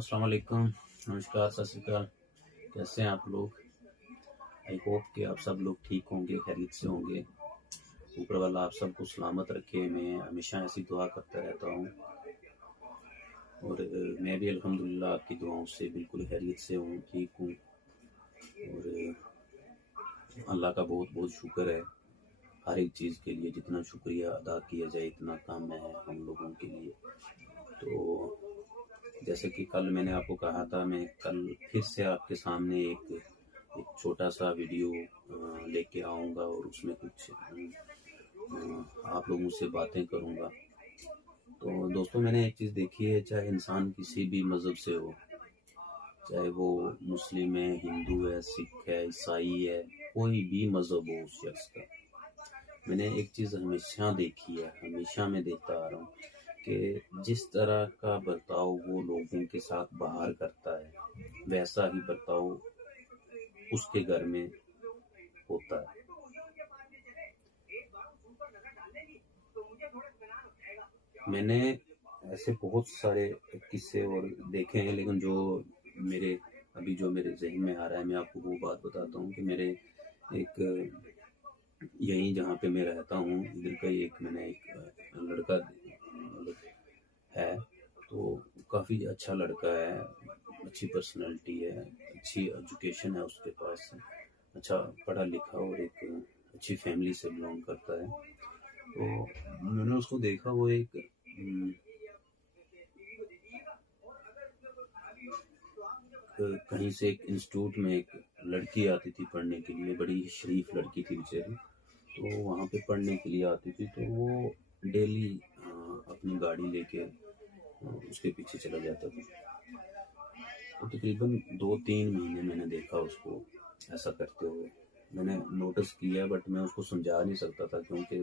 अस्सलाम वालेकुम, नमस्कार, सत श्री अकाल। कैसे हैं आप लोग? आई होप कि आप सब लोग ठीक होंगे, खैरियत से होंगे। ऊपर वाला आप सबको सलामत रखे। मैं हमेशा ऐसी दुआ करता रहता हूँ और मैं भी अल्हम्दुलिल्लाह आपकी दुआओं से बिल्कुल खैरियत से हूँ, ठीक हूँ। और अल्लाह का बहुत बहुत शुक्र है हर एक चीज़ के लिए। जितना शुक्रिया अदा किया जाए इतना कम है हम लोगों के लिए। तो जैसे कि कल मैंने आपको कहा था, मैं कल फिर से आपके सामने एक छोटा सा वीडियो लेके आऊँगा और उसमें कुछ आप लोगों से बातें करूँगा। तो दोस्तों, मैंने एक चीज़ देखी है, चाहे इंसान किसी भी मज़हब से हो, चाहे वो मुस्लिम है, हिंदू है, सिख है, ईसाई है, कोई भी मज़हब हो उस शख्स का, मैंने एक चीज़ हमेशा देखी है, हमेशा मैं देखता आ रहा हूँ कि जिस तरह का बर्ताव वो लोगों के साथ बाहर करता है, वैसा ही बर्ताव उसके घर में होता है। मैंने ऐसे बहुत सारे किस्से और देखे हैं, लेकिन जो मेरे जहन में आ रहा है, मैं आपको वो बात बताता हूँ कि मेरे एक यहीं जहाँ पे मैं रहता हूँ, इधर का ही मैंने एक लड़का है, तो काफ़ी अच्छा लड़का है, अच्छी पर्सनालिटी है, अच्छी एजुकेशन है उसके पास, अच्छा पढ़ा लिखा और एक अच्छी फैमिली से बिलोंग करता है। तो मैंने उसको देखा, वो एक कहीं से एक इंस्टीट्यूट में एक लड़की आती थी पढ़ने के लिए, बड़ी शरीफ लड़की थी बेचारी। तो वहाँ पे पढ़ने के लिए आती थी, तो वो डेली अपनी गाड़ी लेके उसके पीछे चला जाता था। तो तकरीबन 2-3 महीने मैंने देखा उसको ऐसा करते हुए। मैंने नोटिस किया, बट मैं उसको समझा नहीं सकता था, क्योंकि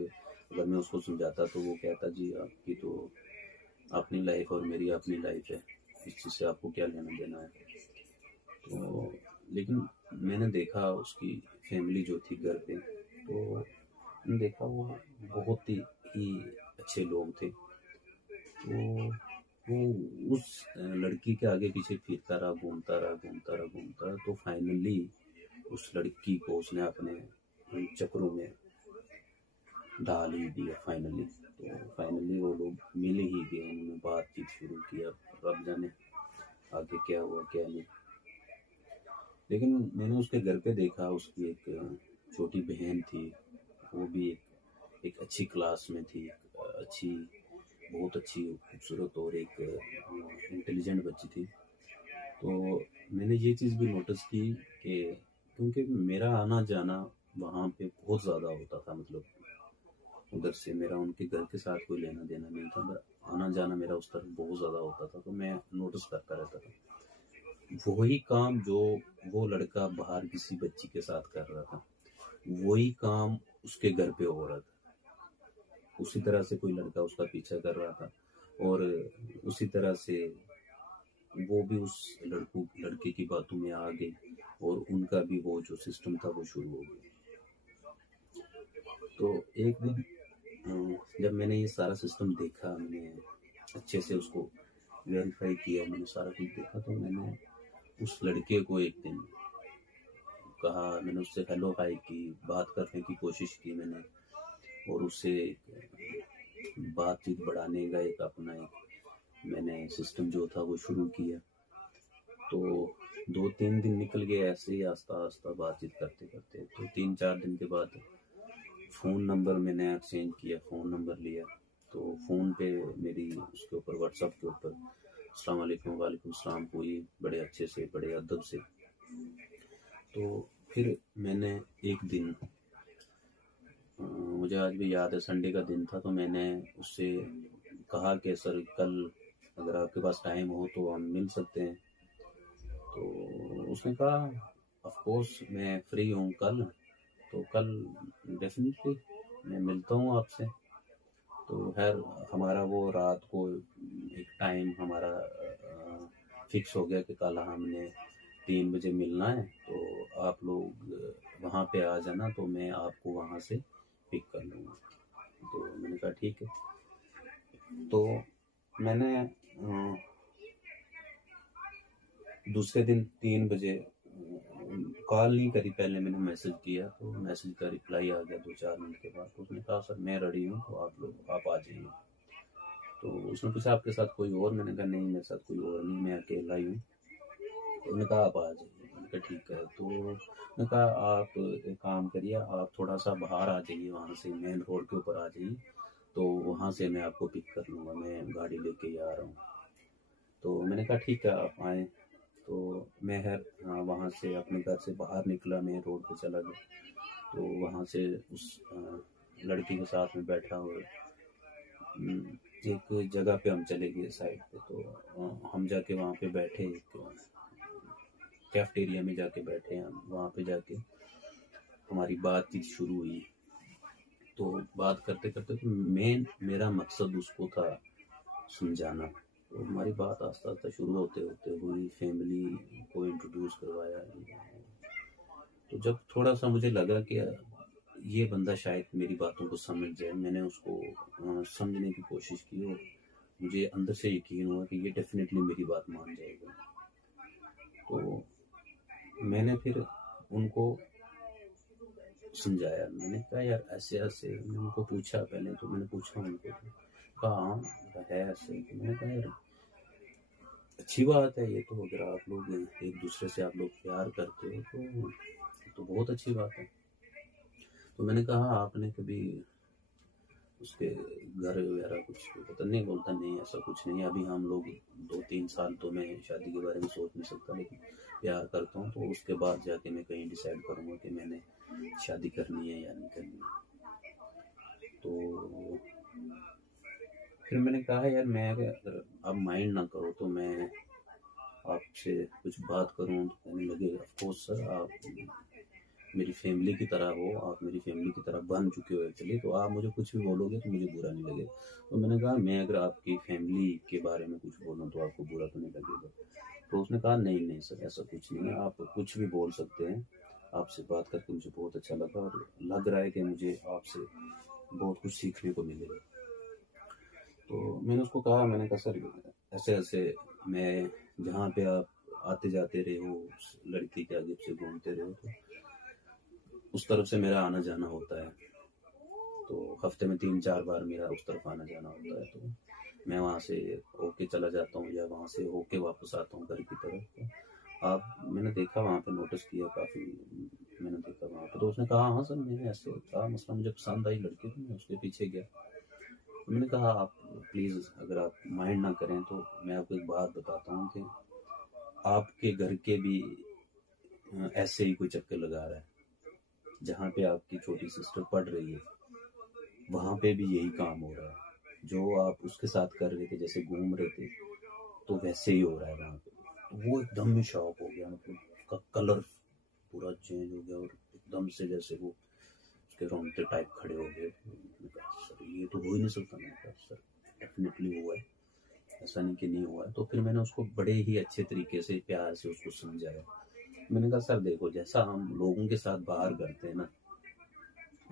अगर मैं उसको समझाता तो वो कहता, जी आपकी तो अपनी लाइफ और मेरी अपनी लाइफ है, इस चीज़ से आपको क्या लेना देना है। तो लेकिन मैंने देखा उसकी फैमिली जो थी घर पे, तो मैंने देखा वो बहुत ही अच्छे लोग थे। तो वो उस लड़की के आगे पीछे फिरता रहा, घूमता रहा। तो फाइनली उस लड़की को उसने अपने चक्रों में डाल ही दिया फाइनली। तो फाइनली वो लोग मिल ही गए, उन्होंने बातचीत शुरू किया। रब जाने आगे क्या हुआ क्या नहीं। लेकिन मैंने उसके घर पे देखा, उसकी एक छोटी बहन थी, वो भी एक अच्छी क्लास में थी, बहुत अच्छी खूबसूरत और एक इंटेलिजेंट बच्ची थी। तो मैंने ये चीज़ भी नोटिस की कि क्योंकि मेरा आना जाना वहाँ पे बहुत ज़्यादा होता था, मतलब उधर से मेरा उनके घर के साथ कोई लेना देना नहीं था, पर आना जाना मेरा उस तरफ बहुत ज़्यादा होता था। तो मैं नोटिस करता रहता था, वही काम जो वो लड़का बाहर किसी बच्ची के साथ कर रहा था, वही काम उसके घर पे हो रहा था। उसी तरह से कोई लड़का उसका पीछा कर रहा था और उसी तरह से वो भी उस लड़के की बातों में आ गई और उनका भी वो जो सिस्टम था वो शुरू हो गया। तो एक दिन जब मैंने ये सारा सिस्टम देखा, मैंने अच्छे से उसको वेरीफाई किया, मैंने सारा कुछ देखा, तो मैंने उस लड़के को एक दिन कहा, मैंने उससे हेलो हाय की, बात करने की कोशिश की मैंने, और उससे बातचीत बढ़ाने का मैंने सिस्टम जो था वो शुरू किया। तो 2-3 दिन निकल गए ऐसे ही आस्ता आस्ता बातचीत करते करते। तो 3-4 दिन के बाद फ़ोन नंबर मैंने एक्सचेंज किया, फ़ोन नंबर लिया। तो फ़ोन पे मेरी उसके ऊपर व्हाट्सएप के ऊपर अस्सलाम वालेकुम, वालेकुम सलाम हुई, बड़े अच्छे से, बड़े अदब से। तो फिर मैंने एक दिन मुझे आज भी याद है, संडे का दिन था, तो मैंने उससे कहा कि सर कल अगर आपके पास टाइम हो तो हम मिल सकते हैं। तो उसने कहा ऑफ कोर्स मैं फ्री हूँ कल, तो कल डेफिनेटली मैं मिलता हूँ आपसे। तो खैर हमारा वो रात को एक टाइम हमारा फिक्स हो गया कि कल हमने 3 बजे मिलना है, तो आप लोग वहाँ पे आ जाना, तो मैं आपको वहाँ से पिक कर लूँगा। तो मैंने कहा ठीक है। तो मैंने दूसरे दिन 3 बजे कॉल नहीं करी, पहले मैंने मैसेज किया, तो मैसेज का रिप्लाई आ गया 2-4 मिनट के बाद। तो उसने कहा सर मैं रेडी हूँ, तो आप आ जाइए। तो उसने पूछा आपके साथ कोई और? मैंने कहा नहीं मेरे साथ कोई और नहीं, मैं अकेला ही हूँ। तो उन्होंने कहा आप आ जाइए। मैंने कहा ठीक है। तो उन्होंने कहा आप एक काम करिए, आप थोड़ा सा बाहर आ जाइए, वहाँ से मेन रोड के ऊपर आ जाइए, तो वहाँ से मैं आपको पिक कर लूँगा, मैं गाड़ी लेके ही आ रहा हूँ। तो मैंने कहा ठीक है आप आएँ। तो मैं वहाँ से अपने घर से बाहर निकला, मेन रोड पे चला गया। तो वहाँ से उस लड़की के साथ में बैठा और एक जगह पे हम चले गए साइड पे। तो हम जाके वहाँ पे बैठे, एक कैफेटेरिया में जाके बैठे हम। वहाँ पे जाके हमारी बातचीत शुरू हुई। तो बात करते करते तो मेरा मकसद उसको था समझाना। तो हमारी बात आस्ता आस्ता शुरू होते होते हुई, फैमिली को इंट्रोड्यूस करवाया। तो जब थोड़ा सा मुझे लगा कि ये बंदा शायद मेरी बातों को समझ जाए, मैंने उसको समझने की कोशिश की और मुझे अंदर से यकीन हुआ कि ये डेफिनेटली मेरी बात मान जाएगा। तो मैंने फिर उनको समझाया। मैंने कहा यार ऐसे ऐसे, मैंने उनको पूछा, पहले तो मैंने पूछा उनको, कहा हाँ है ऐसे। तो मैंने कहा यार अच्छी बात है ये तो, अगर आप लोग एक दूसरे से आप लोग प्यार करते हो तो बहुत अच्छी बात है। तो मैंने कहा आपने कभी उसके घर वगैरह कुछ पता? नहीं, बोलता नहीं ऐसा कुछ नहीं, अभी हम लोग 2-3 साल तो मैं शादी के बारे में सोच नहीं सकता, लेकिन प्यार करता हूँ, तो उसके बाद जाके मैं कहीं डिसाइड करूँगा कि मैंने शादी करनी है या नहीं करनी है। तो फिर मैंने कहा यार मैं अगर आप माइंड ना करो तो मैं आपसे कुछ बात करूँ। तो कहने लगे ऑफकोर्स सर, आप मेरी फैमिली की तरह हो, आप मेरी फैमिली की तरह बन चुके हो एक्चुअली, तो आप मुझे कुछ भी बोलोगे तो मुझे बुरा नहीं लगेगा। तो मैंने कहा मैं अगर आपकी फैमिली के बारे में कुछ बोलूँ तो आपको बुरा तो नहीं लगेगा? तो उसने कहा नहीं नहीं सर ऐसा कुछ नहीं है, आप कुछ भी बोल सकते हैं, आपसे बात करके मुझे बहुत अच्छा लगा और लग रहा है कि मुझे आपसे बहुत कुछ सीखने को मिलेगा। तो मैंने उसको कहा, मैंने कहा सर ऐसे ऐसे, मैं जहाँ पे आप आते जाते रहे हो, उस लड़की के आगे से घूमते रहे हो, तो उस तरफ से मेरा आना जाना होता है। तो हफ्ते में 3-4 बार मेरा उस तरफ आना जाना होता है। तो मैं वहाँ से होके चला जाता हूँ या वहाँ से होके वापस आता हूँ घर की तरफ। तो मैंने देखा वहाँ पे, नोटिस किया काफ़ी, मैंने देखा वहाँ पे। तो उसने कहा हाँ सर मैंने ऐसे कहा, मसला मुझे पसंद आई लड़की, तो मैं उसके पीछे गया। तो मैंने कहा आप प्लीज़ अगर आप माइंड ना करें तो मैं आपको एक बात बताता हूँ कि आपके घर के भी ऐसे ही कोई चक्कर लगा रहा है, जहाँ पे आपकी छोटी सिस्टर पढ़ रही है वहाँ पे भी यही काम हो रहा है। जो आप उसके साथ कर रहे थे, जैसे घूम रहे थे, तो वैसे ही हो रहा है वहाँ पे। तो वो एकदम ही शॉक हो गया, मतलब उसका कलर पूरा चेंज हो गया और एकदम से जैसे वो उसके रोंगटे टाइप खड़े हो गए। मैंने कहा सर ये तो हो ही नहीं सकता। मैंने कहा सर डेफिनेटली हुआ है, ऐसा नहीं कि नहीं हुआ है। तो फिर मैंने उसको बड़े ही अच्छे तरीके से प्यार से उसको समझाया। मैंने कहा सर देखो, जैसा हम लोगों के साथ बाहर करते हैं ना,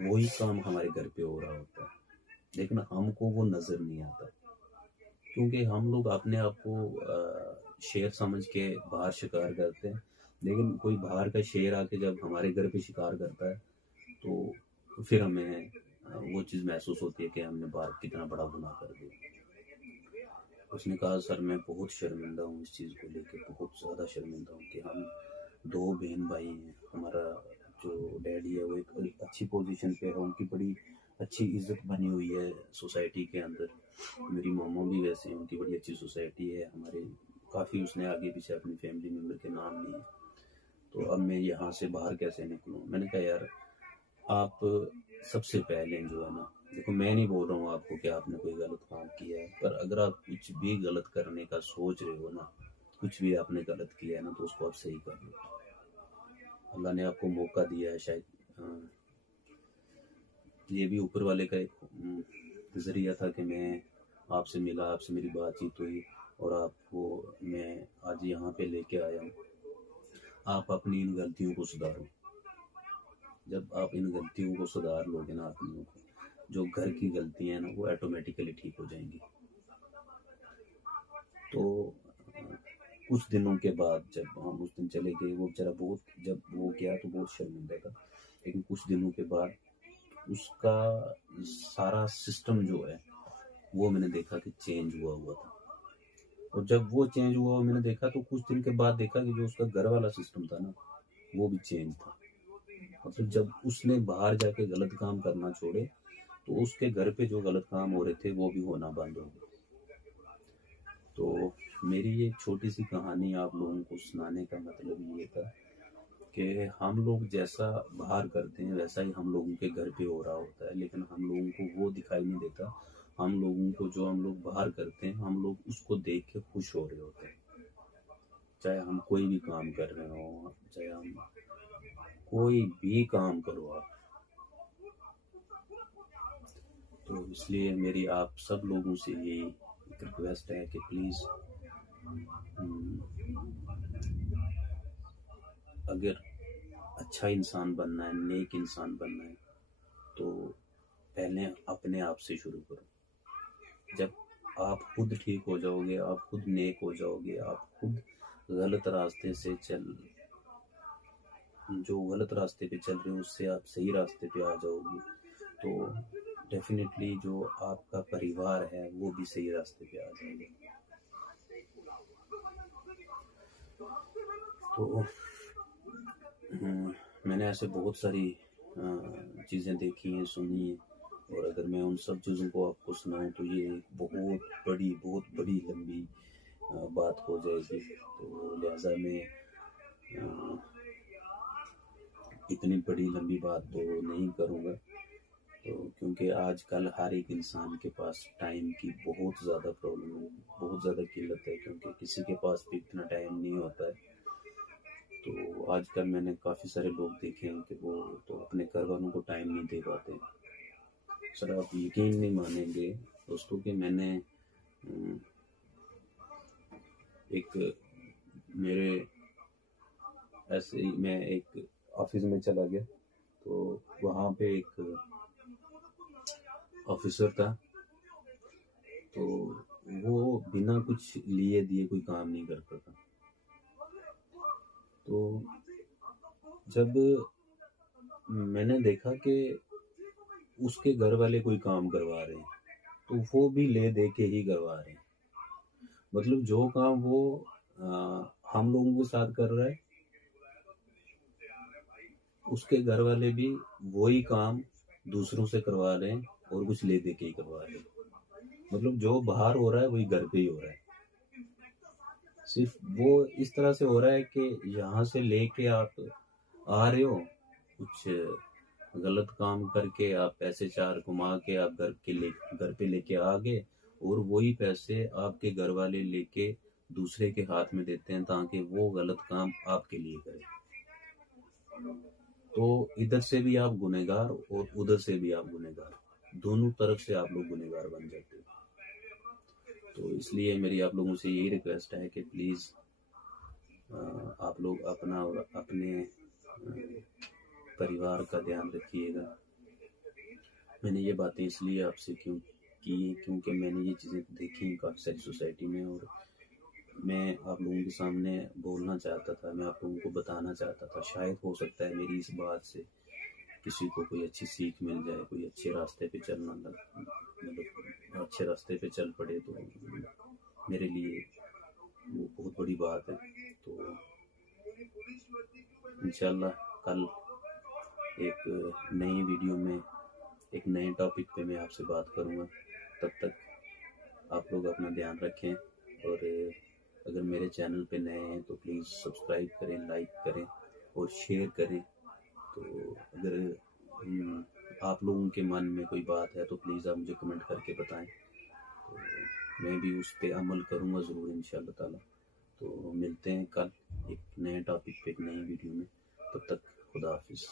वही काम हमारे घर पे हो रहा होता है, लेकिन हमको वो नज़र नहीं आता, क्योंकि हम लोग अपने आप को शेर समझ के बाहर शिकार करते हैं। लेकिन कोई बाहर का शेर आके जब हमारे घर पे शिकार करता है तो फिर हमें वो चीज़ महसूस होती है कि हमने बाहर कितना बड़ा गुनाह कर दिया। उसने कहा सर मैं बहुत शर्मिंदा हूँ इस चीज़ को लेके, बहुत ज़्यादा शर्मिंदा हूँ कि हम 2 बहन भाई हैं। हमारा जो डैडी है वो एक अच्छी पोजीशन पे है, उनकी बड़ी अच्छी इज्जत बनी हुई है सोसाइटी के अंदर। मेरी मोमो भी वैसे हैं, उनकी बड़ी अच्छी सोसाइटी है। हमारे काफ़ी उसने आगे पीछे अपनी फैमिली मेम्बर के नाम लिए। तो अब मैं यहाँ से बाहर कैसे निकलूँ? मैंने कहा यार आप सबसे पहले जो है ना, देखो मैं नहीं बोल रहा हूँ आपको कि आपने कोई गलत काम किया है, पर अगर आप कुछ भी गलत करने का सोच रहे हो ना, कुछ भी आपने गलत किया है ना, तो उसको आप सही कर लो। अल्लाह ने आपको मौका दिया है शायद, ये भी ऊपर वाले का एक ज़रिया था कि मैं आपसे मिला, आपसे मेरी बातचीत हुई और आपको मैं आज यहाँ पे लेके आया हूँ। आप अपनी इन गलतियों को सुधारो। जब आप इन गलतियों को सुधार लोगे ना अपनी को, जो घर की गलतियाँ हैं ना वो ऑटोमेटिकली ठीक हो जाएंगी। तो कुछ दिनों के बाद जब हम उस दिन चले गए, वो बेचारा बहुत, जब वो गया तो बहुत शर्मिंदा था, लेकिन कुछ दिनों के बाद उसका सारा सिस्टम जो है वो मैंने देखा कि चेंज हुआ हुआ था। और जब वो चेंज हुआ मैंने देखा तो कुछ दिन के बाद देखा कि जो उसका घर वाला सिस्टम था ना वो भी चेंज था। मतलब जब उसने बाहर जाके गलत काम करना छोड़े तो उसके घर पे जो गलत काम हो रहे थे वो भी होना बंद हो गए। तो मेरी ये छोटी सी कहानी आप लोगों को सुनाने का मतलब ये था कि हम लोग जैसा बाहर करते हैं वैसा ही हम लोगों के घर पे हो रहा होता है, लेकिन हम लोगों को वो दिखाई नहीं देता। हम लोगों को जो हम लोग बाहर करते हैं हम लोग उसको देख के खुश हो रहे होते हैं, चाहे हम कोई भी काम कर रहे हो, चाहे हम कोई भी काम करो आप। तो इसलिए मेरी आप सब लोगों से ये रिक्वेस्ट है कि प्लीज़ अगर अच्छा इंसान बनना है, नेक इंसान बनना है, तो पहले अपने आप से शुरू करो। जब आप खुद ठीक हो जाओगे, आप खुद नेक हो जाओगे, आप खुद गलत रास्ते से जो गलत रास्ते पे चल रहे हो उससे आप सही रास्ते पे आ जाओगे, तो डेफिनेटली जो आपका परिवार है वो भी सही रास्ते पे आ जाएगा। तो मैंने ऐसे बहुत सारी चीज़ें देखी हैं, सुनी हैं, और अगर मैं उन सब चीज़ों को आपको सुनाऊं तो ये बहुत बड़ी लंबी बात हो जाएगी। तो लिहाजा मैं इतनी बड़ी लंबी बात तो नहीं करूँगा, तो क्योंकि आजकल हर एक इंसान के पास टाइम की बहुत ज़्यादा प्रॉब्लम है, बहुत ज़्यादा किल्लत है, क्योंकि किसी के पास भी इतना टाइम नहीं होता है। तो आजकल मैंने काफ़ी सारे लोग देखे हैं कि वो तो अपने घर वालों को टाइम नहीं दे पाते। सर आप यकीन नहीं मानेंगे दोस्तों कि मैंने एक मेरे ऐसे ही मैं एक ऑफिस में चला गया, तो वहाँ पे एक ऑफिसर था, तो वो बिना कुछ लिए दिए कोई काम नहीं करता था। तो जब मैंने देखा कि उसके घर वाले कोई काम करवा रहे हैं तो वो भी ले दे के ही करवा रहे हैं। मतलब जो काम वो हम लोगों के साथ कर रहा है उसके घर वाले भी वही काम दूसरों से करवा रहे हैं और कुछ ले दे के ही करवा रहे हैं। मतलब जो बाहर हो रहा है वही घर पे ही हो रहा है। सिर्फ वो इस तरह से हो रहा है कि यहाँ से लेके आप आ रहे हो, कुछ गलत काम करके आप पैसे चार कमा के आप घर पे लेके आ गए, और वही पैसे आपके घर वाले लेके दूसरे के हाथ में देते हैं ताकि वो गलत काम आपके लिए करे। तो इधर से भी आप गुनहगार और उधर से भी आप गुनहगार, दोनों तरफ से आप लोग गुनहगार बन जाते हो। तो इसलिए मेरी आप लोगों से यही रिक्वेस्ट है कि प्लीज़ आप लोग अपना और अपने परिवार का ध्यान रखिएगा। मैंने ये बातें इसलिए आपसे क्योंकि मैंने ये चीज़ें देखी काफ़ी सारी सोसाइटी में, और मैं आप लोगों के सामने बोलना चाहता था, मैं आप लोगों को बताना चाहता था। शायद हो सकता है मेरी इस बात से किसी को कोई अच्छी सीख मिल जाए, कोई अच्छे रास्ते पे मतलब अच्छे रास्ते पे चल पड़े, तो मेरे लिए वो बहुत बड़ी बात है। तो इंशाल्लाह कल एक नई वीडियो में एक नए टॉपिक पे मैं आपसे बात करूँगा। तब तक आप लोग अपना ध्यान रखें, और अगर मेरे चैनल पे नए हैं तो प्लीज़ सब्सक्राइब करें, लाइक करें और शेयर करें। तो अगर आप लोगों के मन में कोई बात है तो प्लीज़ आप मुझे कमेंट करके बताएं, तो मैं भी उस पर अमल करूँगा ज़रूर इंशाल्लाह ताला। तो मिलते हैं कल एक नए टॉपिक पे एक नई वीडियो में। तब तक खुदा हाफिज़।